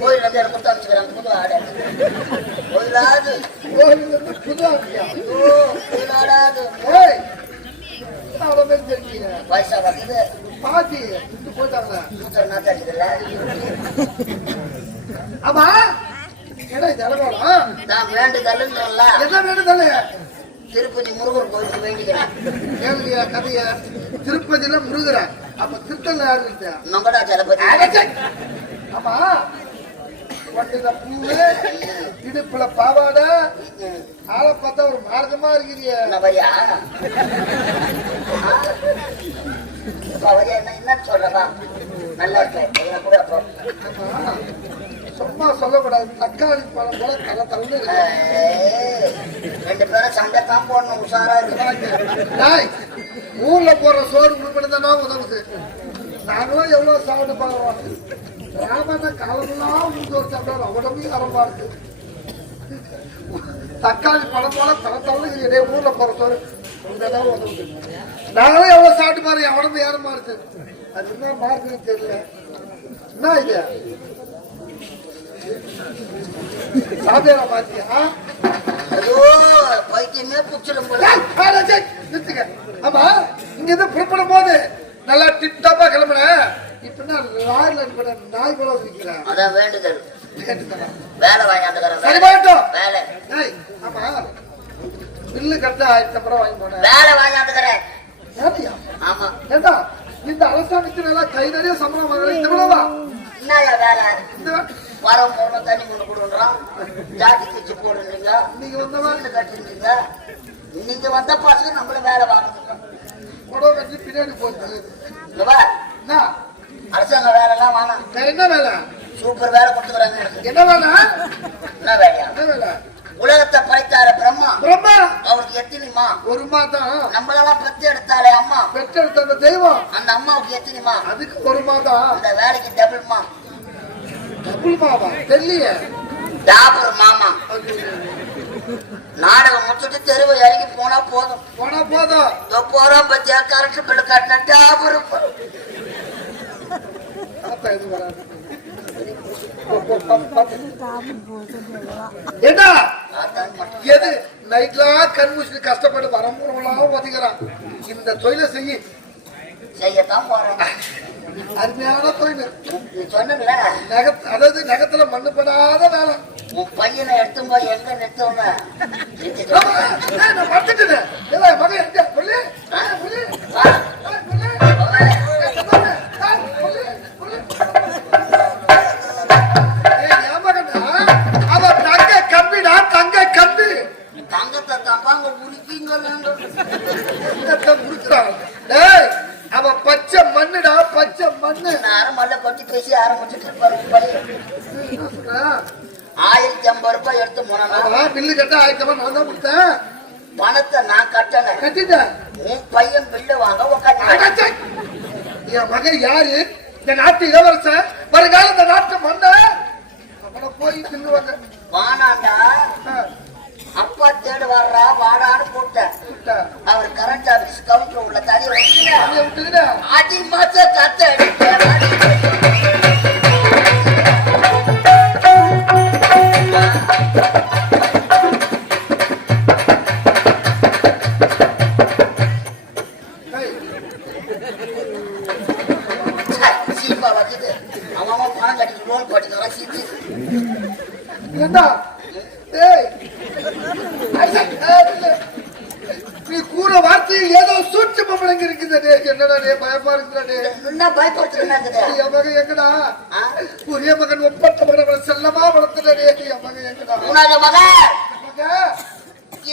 கோயில் வந்து எனக்கு அனுப்பிச்சுக்கிறாங்க புது ஆடை கோயிலாது புது ஆடியா கோயிலாடாது பைசா வந்து பாட்டி போயிட்டாங்க ஆமா நான் வேண்டுதல் என்ன வேண்டுதல் திருப்பதி முருகர் கோயிலுக்கு வேண்டிக்கிறேன் கதைய திருப்பதியில முருகர அப்ப திருத்தல் யாரு நம்மடா ஜலபதி ஆமா பூவு இடுப்புல பாவாட ஆளை பார்த்தா ஒரு மார்க்கமா இருக்கிறியா என்னன்னு சொல்றதா நல்லா இருக்கேன் கூட சும்மா சொல்லக்கூடாது தக்காளி பழம் போல தலை தலை ரெண்டு பேரும் சண்டை தான் போடணும் உஷாரா இருக்கு ஊர்ல போற சோறு உண்மைதான் உதவுது நாங்களும் எவ்வளவு சாப்பிட்டு பார்க்கிறோம் ராமண்ண காலமெல்லாம் ஊருக்கு ஒரு சாப்பிட்டா உடம்பு அரம்பா இருக்கு தக்காளி பழம் போல தலை தலை ஊர்ல போற சோறு உண்மைதான் உதவுது நாங்களும் எவ்வளவு சாப்பிட்டு பாரு என் உடம்பு ஏறமா இருக்கு அது என்ன மார்க்குன்னு தெரியல என்ன இது சாப்பிட பாத்தியா ஐயோ பைத்தியமே புடிச்சிடும் போல ஆமா இங்க இருந்து புறப்படும் போது நல்லா டிப் டாப்பா கிளம்புன இப்ப லாரில நாய் போல இருக்கிறேன் அதான் வேண்டுதல் வேலை வாங்கிட்டு சரி போயிட்டோம் வேலை ஆமா பில்லு கரெக்டா 1000 ரூபாய் வாங்கி போனேன் வேலை வாங்கிட்டு ஆமா ஏண்டா இந்த அரசாங்கத்துல எல்லாம் கை நிறைய சம்பளம் வாங்குறேன் இந்த விடவா என்னயா வேலை வரம் போன தண்ணி கொண்டு கொடுக்குறோம் ஜாதி கிச்சு போடுறீங்க நீங்க வந்த மாதிரி கட்டுறீங்க நீங்க வந்த பசங்க நம்மள வேலை வாங்குறோம் புடவை கட்டி பின்னாடி போச்சு அரசாங்க வேலை எல்லாம் வாங்க என்ன வேலை சூப்பர் வேலை கொடுத்துக்கிறாங்க என்ன வேலை என்ன வேலையா என்ன வேலை உலகத்தை படைத்தார பிரம்மா பிரம்மா அவருக்கு எத்தனைமா ஒரு மாதம் நம்மளெல்லாம் பெற்று எடுத்தாலே அம்மா பெற்றெடுத்த அந்த தெய்வம் அந்த அம்மாவுக்கு எத்தனைமா அதுக்கு ஒரு மாதம் அந்த வேலைக்கு டபுள்மா டபுள் மாமா தெரியல டாபர் மாமா நாடகம் முடிச்சுட்டு தெருவை இறங்கி போனா போதும் போறோம் பத்தியா கரண்ட் பில்லு கட்டின டாபர் என்ன எது நைட்லாம் கண்மூசி கஷ்டப்பட்டு வரம்புறவங்களாம் ஒதுக்கிறான் இந்த தொழிலை செய்யத்தான் போறோம் அருமையான தொழில் சொன்னல அதாவது நகத்துல மண்ணு படாத வேலை உன் பையனை எடுத்து போய் எங்க நிறுத்தவங்க தங்கத்தை தப்பாங்க அவ பச்சை மண்ணுடா பச்சை மண்ணு மல்ல கொட்டி பேசி ஆரம்பிச்சுட்டு இருப்பாரு 1050 ரூபாய் எடுத்து போனா பில்லு கட்ட 1000 ரூபாய் நான் தான் கொடுத்தேன் பணத்தை நான் கட்டல கட்டிட்டேன் உன் பையன் பில்லு வாங்க உட்காந்து என் மகன் யாரு இந்த நாட்டு இளவரசன் வருங்கால இந்த நாட்டு மண்ண அவனை போய் தின்னுவாங்க வானாண்டா அப்பா தேடு வர்றா வாடான்னு போட்டேன் அவர் கரண்ட் ஆபீஸ் கவுண்டர் உள்ள தனியை அடி மாச கத்த சீப்பா வச்சுது அவன் பணம் கட்டிட்டு லோன் போட்டுக்கிறான் சீட்டு நீ கூற வார்த்தையில் ஏதோ சூட்சம விளங்கி இருக்குது என்னடா பயமா இருக்கிறே பயப்படுத்துறேன் மகன் எங்கடா ஒரே மகன் ஒப்பற்ற மகன் செல்லமா வளர்த்துறே என் மகன் எங்கடா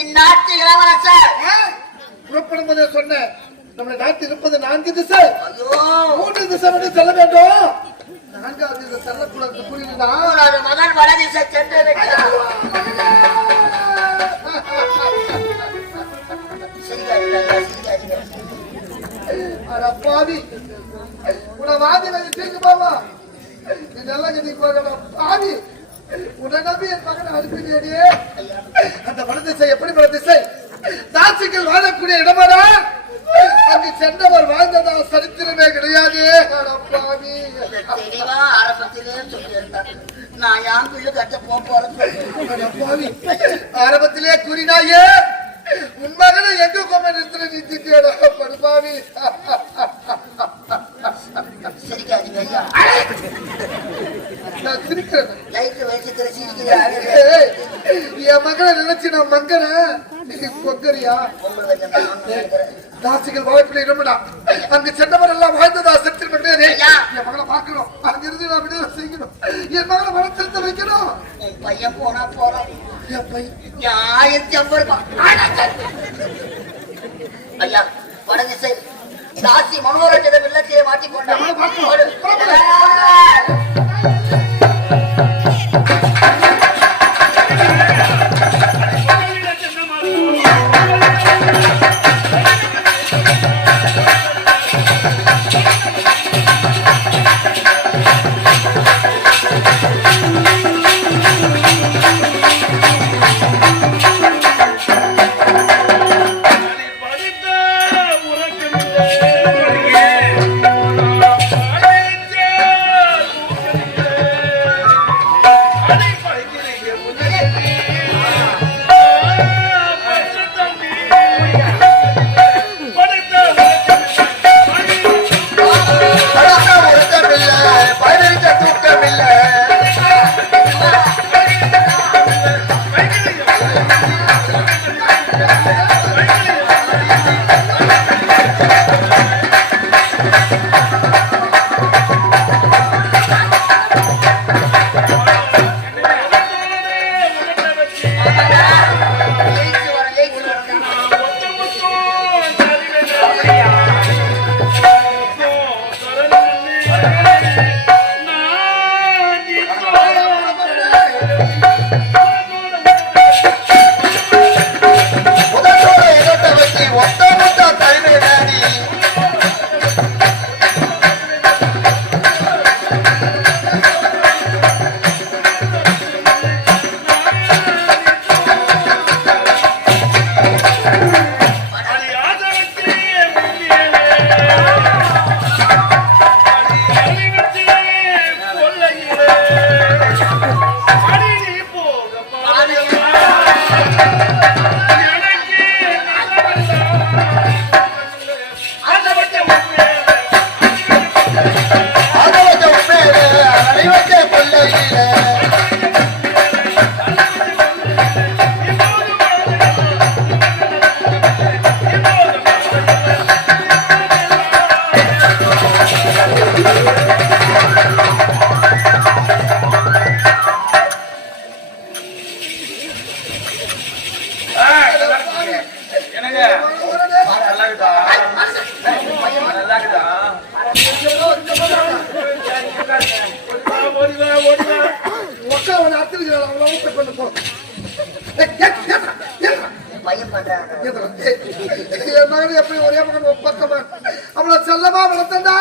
இந்நாட்டு இளவரசர் புறப்படும் போதே சொன்னேன் நம்ம நாட்டு இருப்பது 4 திசை 3 திசை வந்து செல்ல வேண்டும் 4வது திசை செல்லக்கூடாது புரியுதுடா மகன் வட திசை சென்று பாதி உனவாதி தீர்க்கு பாவா நீ நல்ல கதி பாதி உன்னை நம்பி என் மகனை அனுப்பினேடியே அந்த வட திசை எப்படி வட திசை தாசிகள் வாழக்கூடிய இடமாடா அங்கு சென்றவர் வாழ்ந்ததா சரித்திரமே கிடையாது நான் என் பிள்ளை கட்ட போறேன். ஆரம்பத்திலே கூறினாயே உன் மகனை எங்க கொம்ப நிறுத்த நிறுத்திட்டேடா படுபாவி. சிரிக்காதீங்க ஐயா. நான் சிரிக்கிறேன். லைட் வச்சுக்கிற சிரிக்கிறேன். என் மகனை நினைச்சு நான் மங்கறேன். கொங்கரியா தாசிகள் வாய்ப்பில் இடமிடா. அங்கு சென்றவர் எல்லாம் வாழ்ந்ததா செத்து என் மகளை பார்க்கணும். அங்கிருந்து நான் விடுதலை செய்யணும். என் மகளை வளர்த்திருத்த வைக்கணும். உன் பையன் போனா போறான். என் பையன் 1050 ஐயா வடக்கு சை தாசி மனோரஞ்சன வெள்ளத்தையே மாட்டிக் கொண்டான். செல்லமா வளர்த்தா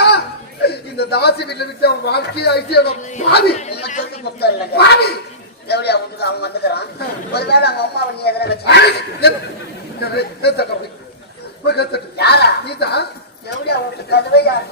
இந்த தாசி வீட்டுல விட்டு அவன் வாழ்க்கையை ஐடியா பாவி பாவி எவ்வளவு அவங்க அவன் வந்துக்கிறான். ஒருவேளை அவங்க அம்மாவை நீ எதனா வச்சு யாரா நீதான் எவ்வளவு அவங்க கதவை யார்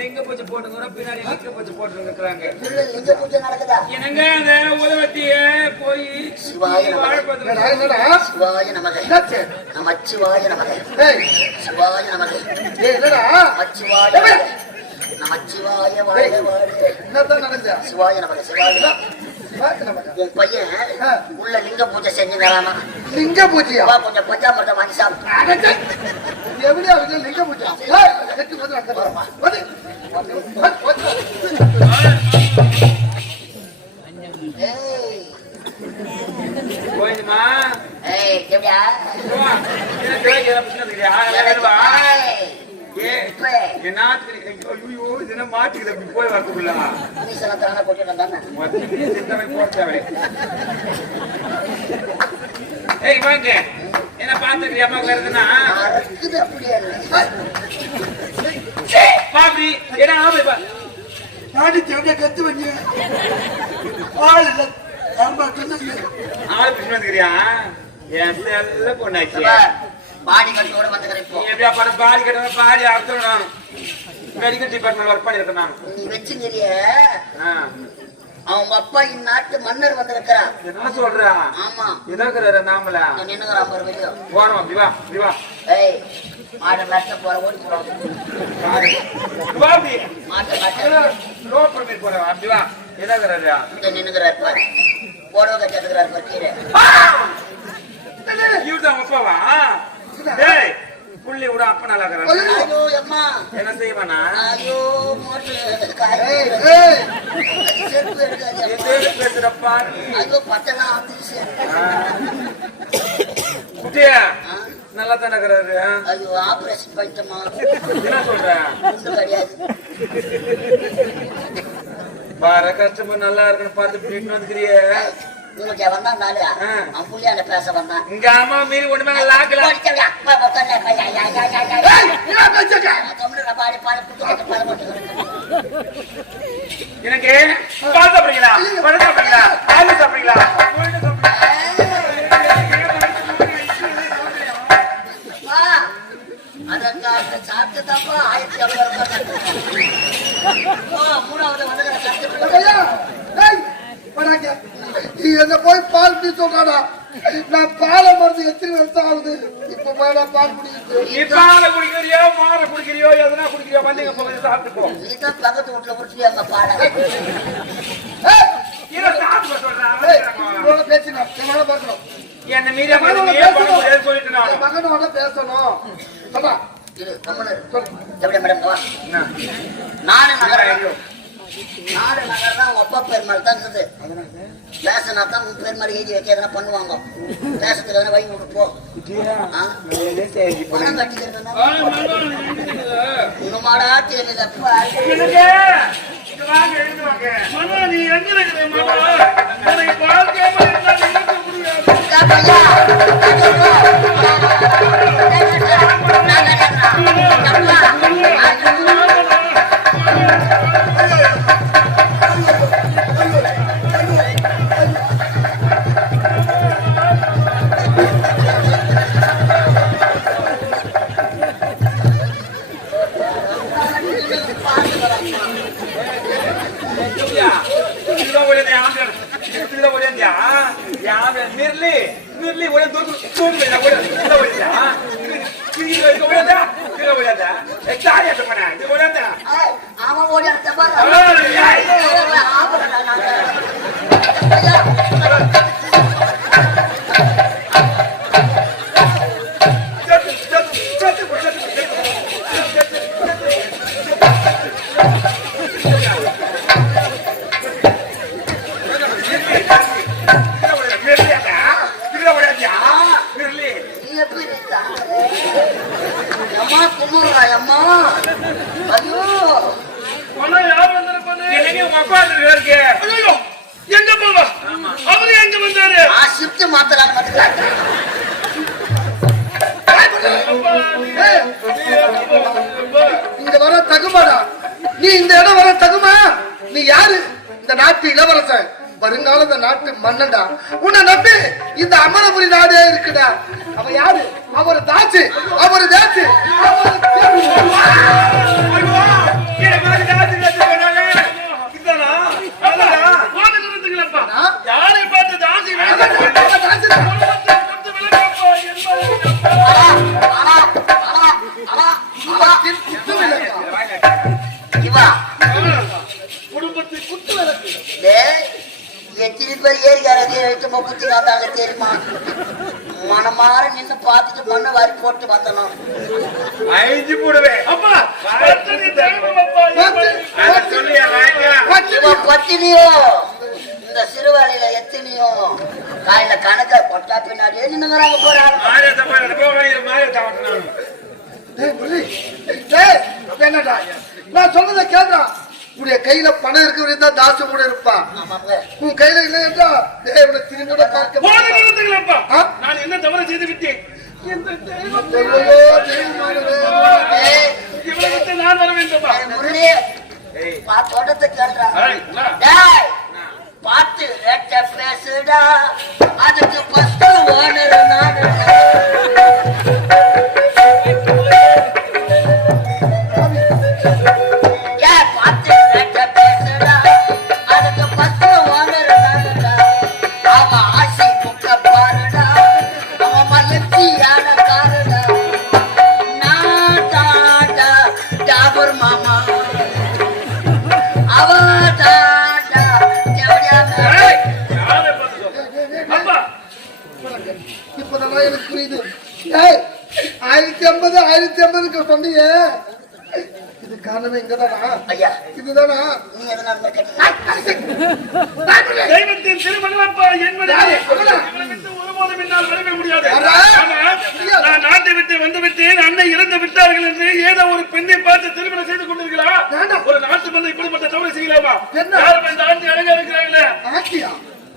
லிங்க பூஜை போட்டுக்கிறோம், பின்னாடி லிங்க பூஜை போட்டுருக்காங்க. லிங்க பூஜை நடக்குதா? என்னங்க அந்த உலகத்தையே போய் சிவாய நமக சிவாய நமக நமச்சிவாய நமக சிவாய நமக நமச்சிவாய நமச்சிவாய வாழ்க வாழ்க. என்னதான் நடந்தா? சிவாய நமக சிவாய உன் பையன் உள்ள லிங்க பூஜை செஞ்சுக்கிறானா? லிங்க பூஜையா? கொஞ்சம் பஞ்சாமிரதம் வாங்கி சாப்பிட்டு எப்படியா லிங்க பூஜை கட்டி போயிடுமா? எப்படியா என்ன மாட்டுக்குது அப்படி போய் வரதுக்குள்ள போட்டு வந்தாங்க. ஏய் வாங்க, என்ன பாத்துக்கிறியா அம்மா வருதுன்னா அப்படியே பாப்பி என்ன ஆமை நாடி தேவையா கத்து பண்ணி ஆள் இல்லை ஆள் பிடிச்சு வந்துக்கிறியா? என் செல்ல பொண்ணாச்சு பாடி கட்டியோட வந்துக்கிறேன். இப்போ எப்படியா பண்ண பாடி கட்ட பாடி அறுத்துடணும். மெடிக்கல் டிபார்ட்மெண்ட் ஒர்க் பண்ணிருக்கேன் நான். நீ வச்சுங்கிறிய அவங்க அப்பா இந்நாட்டு மன்னர் வந்திருக்கிறான். என்ன சொல்றா? ஆமா இதாக்குறாரு நாமல நின்னுங்கிறான் பாரு வெளியே. போனோம் அப்படி வா அப்படி வா. ஏய் மாட்டை கட்ட போற ஓடி போறோம். மாட்டை கட்ட லோ பண்ணி போறேன் அப்படி வா. இதாக்குறாரு நின்னுங்கிறாரு பாரு. போடவை கட்டி எடுக்கிறாரு பாரு கீழே. இவர்தான் அப்பாவா? ஏய் புள்ளி விட அப்ப நல்லா இருக்கிறாரு. ஐயோ அம்மா என்ன செய்வானா? ஐயோ மோட்டர் காய் செருப்பு எடுக்காது. பேசுறப்பா ஐயோ பட்டெல்லாம் ஆத்திச்சு. குட்டியா நல்லா தானே இருக்கிறாரு. ஐயோ ஆபரேஷன் பண்ணிட்டோமா? என்ன சொல்ற? கிடையாது பாரு கஸ்டமர் நல்லா இருக்குன்னு பார்த்து வீட்டு வந்துக்கிறியே. உங்களுக்கு வந்தான் நாளு அவன் புள்ளியாண்ட பேச வந்தான். இங்க அம்மா மீறி ஒண்ணுமே லாக்கல எனக்கு பால் சாப்பிடுறீங்களா? பழம் சாப்பிடுறீங்களா? ஆலு சாப்பிடுறீங்களா? சாப்பிட்டுதாப்பா 1700 மூணாவது வந்து என்ன போய் பால் குடி சொல்றாடா? நான் பாலை மருந்து எத்தனை வருஷம் ஆகுது? இப்ப போய் பால் குடிக்கிறது. நீ பாலை குடிக்கிறியோ மாற குடிக்கிறியோ எதுனா குடிக்கிறியோ வந்தீங்க போய் சாப்பிட்டு போ. நீ தான் பக்கத்து வீட்டுல குடிச்சியா அந்த பாலை? பேசினா பார்க்கணும். என்ன மீறிய சொல்லிட்டு மகனோட பேசணும். சொல்றா எப்படி மேடம் நாடு நகரம் நாடு நகர் தான் உங்க அப்பா பேர் மாதிரி தான் இருக்குது. பேசினா தான் உன் பேர் மாதிரி எழுதி வைக்க எதனா பண்ணுவாங்க. பேசத்துக்கு எதனா வழி விட்டு போ. பணம் கட்டிக்கிறது உங்க மாடா தெரியுதப்பா. அவன் ஓடி அம்மா ஐயோ எங்க போவா? அவரு எங்க வந்தாரு? ஷிஃப்ட் மாத்தலாம் இங்க வர தகுமாடா? நீ இந்த இடம் வர தகுமா? நீ யாரு? இந்த நாட்டு இளவரசன், வருங்கால இந்த நாட்டு மன்னன்டா. உன்னை நம்பி இந்த அமரபுரி நாடே இருக்குடா. அவன் யாரு? அவரு தாச்சு, அவரு தாச்சு, அவரு மாதிரி போட்டு வந்தனும் ஐந்து போடுவேன் அப்பா பத்தினி தெய்வம் அப்பா அதை சொல்லியா ராஜா பத்தினியோ இந்த சிறுவாளியில எத்தனையோ காயில கணக்க கொட்டா பின்னாடியே நின்னுங்கிறாங்க போறாங்க மாரியத்தை போய் மாரியத்தை ஓட்டணும் டேய் முரளி, டேய், என்னடா நான் சொன்னதை கேட்கா உடைய கையில பணம் இருக்கிற தாசு கூட இருப்பான் ஆமாங்க உன் கையில இல்லை என்றா டேய் உன்னை திரும்பி கூட பார்க்க போன நிறுத்துங்களப்பா ஆ? நான் என்ன தவறு செய்து விட்டேன் இந்த தெய்வம் ஐயோ, தெய்வமானவரே. ஏய், இவ்வளவு நான் வர வேண்டுமா ஏய், முரளி தோட்டத்தை கேள்றாங்க ஏய், என்ன? டேய் பார்த்து ரெட்ட பேசுடா அதுக்கு பஸ்ட் ஓனர் நானு ஏய், பார்த்து ரெட்ட பேசுடா அதுக்கு பஸ்ட் ஓனர் நானுடா அவன் ஆசை புக்க பாருடா அவன் மலர்ச்சியான காருடா நான் தாண்டா டாபர் மாமா அவதாண்டா ஜவடியாங்க ஏய், யாரை பார்த்து சொல்ற? அப்பா இப்பதான் எனக்கு புரியுது ஏய் 1050 சொன்னீங்க இது காரணமே இங்கதானா ஐயா இதுதானா நீ எதனால மாதிரி கட்டி தெய்வத்தின் திருமணப்பா என்பது யாரு? இவளை விட்டு ஒருபோதும் என்னால் வரவே முடியாது யாரா? ஆனால் நான் நாட்டை விட்டு வந்து விட்டேன் அன்னை இறந்து விட்டார்கள் என்று ஏதோ ஒரு பெண்ணை பார்த்து திருமணம் செய்து கொண்டிருக்கலாம் வேண்டாம். ஒரு நாட்டு மந்தை இப்படிப்பட்ட தவறு செய்யலாமா என்ன? யாரும் இந்த ஆண்டி அழகா இருக்கிறாங்களே ஆட்டியா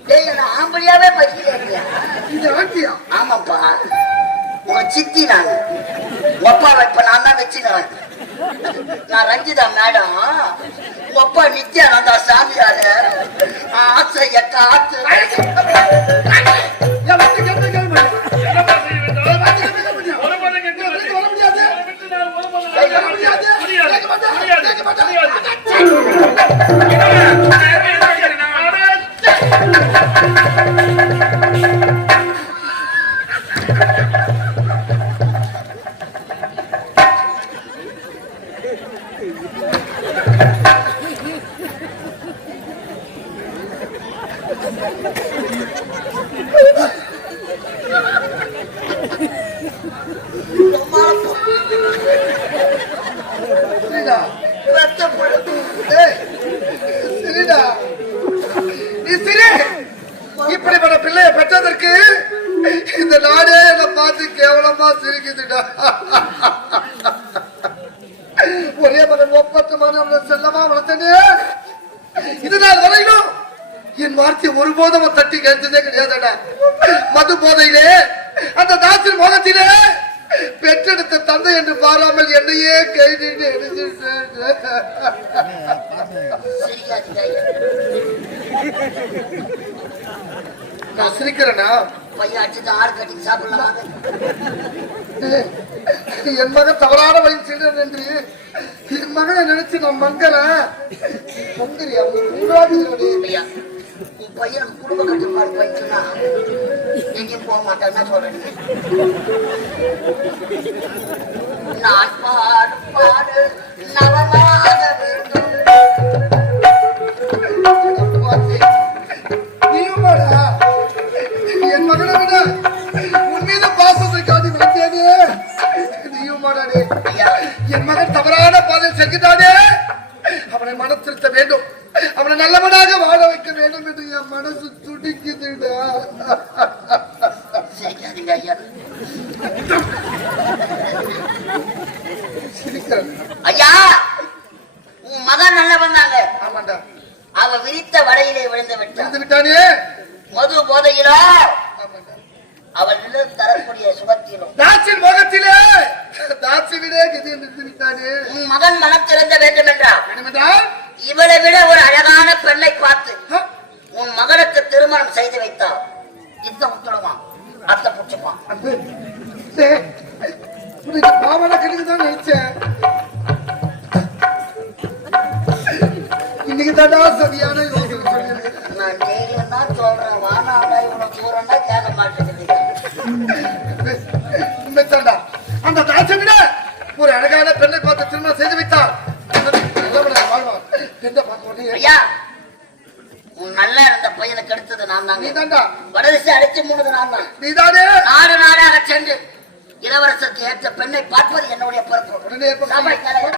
டேய் நான் ஆம்படியாவே படிக்கலையா இது ஆட்டியா ஆமாப்பா உன் சித்தி நான் உங்க அப்பா இப்ப நான் தான் வச்சுனேன் நான் ரஞ்சிதா மேடம் உங்க அப்பா நித்யானந்தா சாமியாரு ஆசை காத்து ஏன் வந்து கேட்டு கேள்வி என்னப்பா செய்ய வேண்டும் வந்து கேட்டு கேள்வி ஒருபோதும் கேட்க வர முடியாது இவளை விட்டு நான் ஒருபோதும் கேட்க முடியாது முடியாது கேட்க மாட்டேன் முடியாது கேட்க மாட்டேன் முடியாது சரிடா ஏய் சரிடா நீ சரி இப்படிப்பட்ட பிள்ளைய பெற்றதற்கு இந்த நாடே என்னை பார்த்து கேவலமா சிரிக்குதுடா ஒரே மகன் ஒப்பற்றமான அவனை செல்லமா வளர்த்தனே இது நான் வரையிலும் என் வார்த்தை ஒருபோதும் அவன் தட்டி கேட்டதே கிடையாதுடா மது போதையிலே அந்த தாசின் முகத்திலே பெற்றெடுத்த தந்தை என்று பாராமல் என்னையே கை நின்று நான் சிரிக்கிறேனா பையன் அடிச்சுட்டு ஆறு கட்டி சாப்பிடலாம் என் மகன் தவறான வழி சென்றேன் என்று என் மகனை நினைச்சு நான் மங்கறேன் மங்கரியா ஐயா உன் பையன் குடும்ப கட்டுப்பாடு போயிடுச்சுன்னா எங்கேயும் போக மாட்டேன்னா சொல்றேன் நான் பாடு பாடு நவமாக வேண்டும் நீயும் பாடா என் மகனை விட உன் மீது பாசத்தை காட்டி வைத்தேனே நீயும் பாடாடே ஐயா என் மகன் தவறான பாதையில் செல்கிறானே அவனை மனம் திருத்த வேண்டும் அவனை நல்லவனாக வாழ வைக்க வேண்டும் என்று என் மனசு துடிக்குதுடா சிரிக்காதீங்க ஐயா சிரிக்கிறேன் ஐயா உன் மகன் நல்ல வந்தாங்க ஆமாண்டா அவ விரித்த வலையிலே விழுந்து விட்டான் இருந்து விட்டானே மது போதையிலோ ஆமாண்டா அவள் தரக்கூடிய சுகத்திலும் தாசின் முகத்திலே தாசினிலே கதி நின்று விட்டானே உன் மகன் மனம் திறந்த வேண்டும் என்றார் வேண்டுமென்றால் இவளை விட ஒரு அழகான பெண்ணை பார்த்து உன் மகனுக்கு திருமணம் செய்து வைத்தார் இந்த முத்துடுவான் அத்தை புடிச்சுப்பான் அன்பு டேய், உனக்கு பாவன கிடைக்குதான் நினைச்சேன் இன்னைக்கு தாண்டா சரியான யோசனை சொல்லியிருக்கேன் நான் டெய்லியும் தான் சொல்றேன் வானாடா இவ்வளவு தூரம்னா கேட்க மாட்டேங்குது உண்மைத்தாண்டா அந்த தாசை விட ஒரு அழகான பெண்ணை பார்த்து திருமணம் செய்து வைத்தார் நல்லவனாக வாழ்வார் பெண்ணை பார்க்க உடனே ஐயா உன் நல்லா இருந்த பையனுக்கு எடுத்தது நான் தாங்க நீதாண்டா வடதிசை அடிச்சு மூணுது நான் தான் நீதானே நாடு நாடாக சென்று இளவரசருக்கு ஏற்ற பெண்ணை பார்ப்பது என்னுடைய பொறுப்பு. உடனே ஏற்பாடு சபை தலைவர்